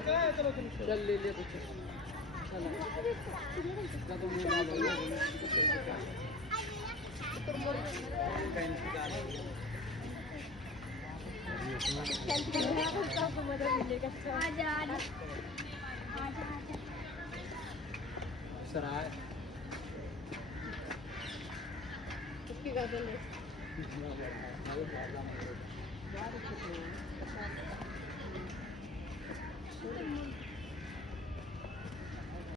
चल ले ले कुछ चला इसका तो मुंह ना बोलो सराय उसकी गर्दन है Thank you.